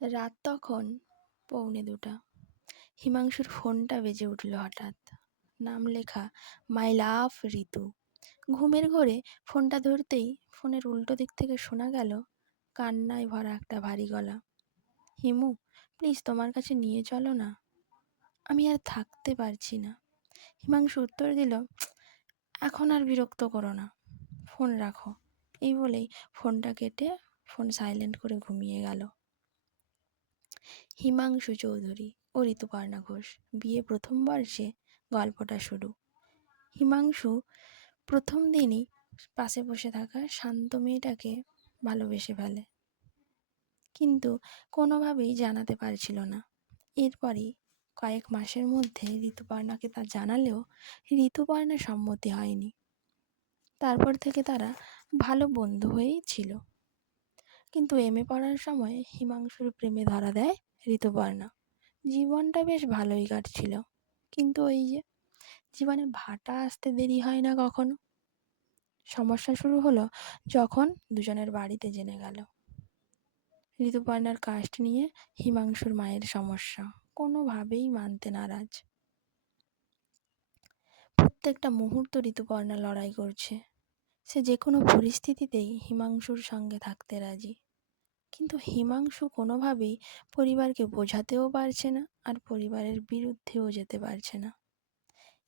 রাত তখন পৌনে দুটা। হিমাংশুর ফোনটা বেজে উঠল হঠাৎ। নাম লেখা, মাই লাভ ঋতু। ঘুমের ঘোরে ফোনটা ধরতেই ফোনের উল্টো দিক থেকে শোনা গেল কান্নায় ভরা একটা ভারী গলা। হিমু, প্লিজ তোমার কাছে নিয়ে চলো না। আমি আর থাকতে পারছি না। হিমাংশু উত্তর দিল, এখন আর বিরক্ত করো না। ফোন রাখো। এই বলেই ফোনটা কেটে ফোন সাইলেন্ট করে ঘুমিয়ে গেল। হিমাংশু চৌধুরী ও ঋতুপর্ণা ঘোষ, বিয়ে প্রথম বর্ষে গল্পটা শুরু। হিমাংশু প্রথম দিনই পাশে বসে থাকা শান্ত মেয়েটাকে ভালোবেসে ফেলে। কিন্তু কোনোভাবেই জানাতে পারছিল না। এরপরই কয়েক মাসের মধ্যে ঋতুপর্ণাকে তা জানালেও ঋতুপর্ণার সম্মতি হয়নি। তারপর থেকে তারা ভালো বন্ধু হয়েই ছিল। কিন্তু এম এ পড়ার সময় হিমাংশুর প্রেমে ধরা দেয় ঋতুপর্ণা। জীবনটা বেশ ভালোই কাটছিল। কিন্তু ওই যে জীবনে ভাটা আসতে দেরি হয় না কখনো? সমস্যা শুরু হলো যখন দুজনের বাড়িতে জেনে গেল। ঋতুপর্ণার কাস্ট নিয়ে হিমাংশুর মায়ের সমস্যা, কোনোভাবেই মানতে নারাজ। প্রত্যেকটা মুহূর্ত ঋতুপর্ণা লড়াই করছে। সে যে কোনো পরিস্থিতিতেই হিমাংশুর সঙ্গে থাকতে রাজি। কিন্তু হিমাংশু কোনোভাবেই পরিবারকে বোঝাতেও পারছে না আর পরিবারের বিরুদ্ধেও যেতে পারছে না।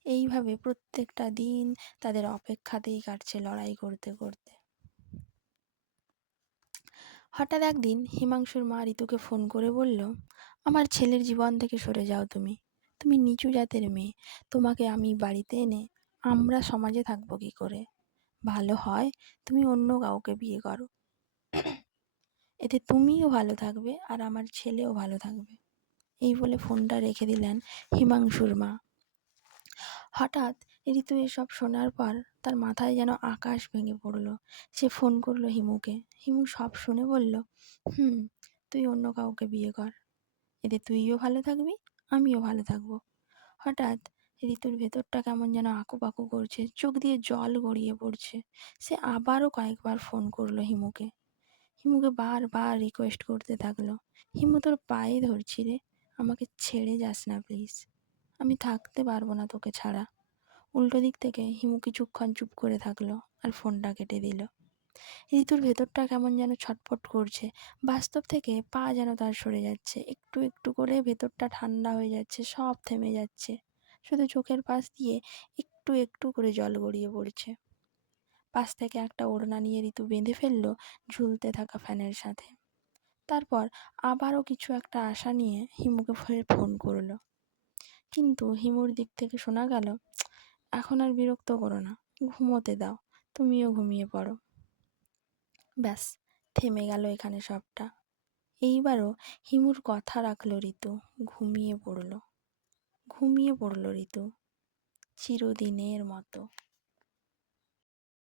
এইভাবে প্রত্যেকটা দিন তাদের অপেক্ষাতেই কাটছে লড়াই করতে করতে। হঠাৎ একদিন হিমাংশুর মা ঋতুকে ফোন করে বলল, আমার ছেলের জীবন থেকে সরে যাও তুমি। তুমি নিচু জাতের মেয়ে। তোমাকে আমি বাড়িতে এনে আমরা সমাজে থাকব কী করে? ভালো হয়, তুমি অন্য কাউকে বিয়ে করো। এতে তুমিও ভালো থাকবে আর আমার ছেলেও ভালো থাকবে। এই বলে ফোনটা রেখে দিলেন হিমাংশুর মা। হঠাৎ ঋতু এসব শোনার পর তার মাথায় যেন আকাশ ভেঙে পড়ল। সে ফোন করল হিমুকে। হিমু সব শুনে বলল, হুম, তুই অন্য কাউকে বিয়ে কর। এতে তুইও ভালো থাকবি, আমিও ভালো থাকব। হঠাৎ ঋতুর ভেতরটা কেমন যেন আঁকুপাকু করছে, চোখ দিয়ে জল গড়িয়ে পড়ছে। সে আবারও কয়েকবার ফোন করল হিমুকে। হিমুকে বারবার রিকোয়েস্ট করতে থাকল, হিমু তোর পায়ে ধরছি রে, আমাকে ছেড়ে যাস না প্লিজ আমি থাকতে পারব না তোকে ছাড়া। উল্টো দিক থেকে হিমু কিছুক্ষণ চুপ করে থাকল আর ফোনটা কেটে দিল। ঋতুর ভেতরটা কেমন যেন ছটফট করছে, বাস্তব থেকে পা যেন তার সরে যাচ্ছে, একটু একটু করে ভেতরটা ঠান্ডা হয়ে যাচ্ছে, সব থেমে যাচ্ছে। শুধু চোখের পাশ দিয়ে একটু একটু করে জল গড়িয়ে পড়ছে। পাশ থেকে একটা ওড়না নিয়ে ঋতু বেঁধে ফেলল ঝুলতে থাকা ফ্যানের সাথে। তারপর আবারও কিছু একটা আশা নিয়ে হিমুকে ফোন করল। কিন্তু হিমুর দিক থেকে শোনা গেল, এখন আর বিরক্ত করো না, ঘুমোতে দাও, তুমিও ঘুমিয়ে পড়ো। ব্যাস, থেমে গেল এখানে সবটা। এইবারও হিমুর কথা রাখল ঋতু, ঘুমিয়ে পড়ল। ঘুমিয়ে পড়ল ঋতু চিরদিনের মতো।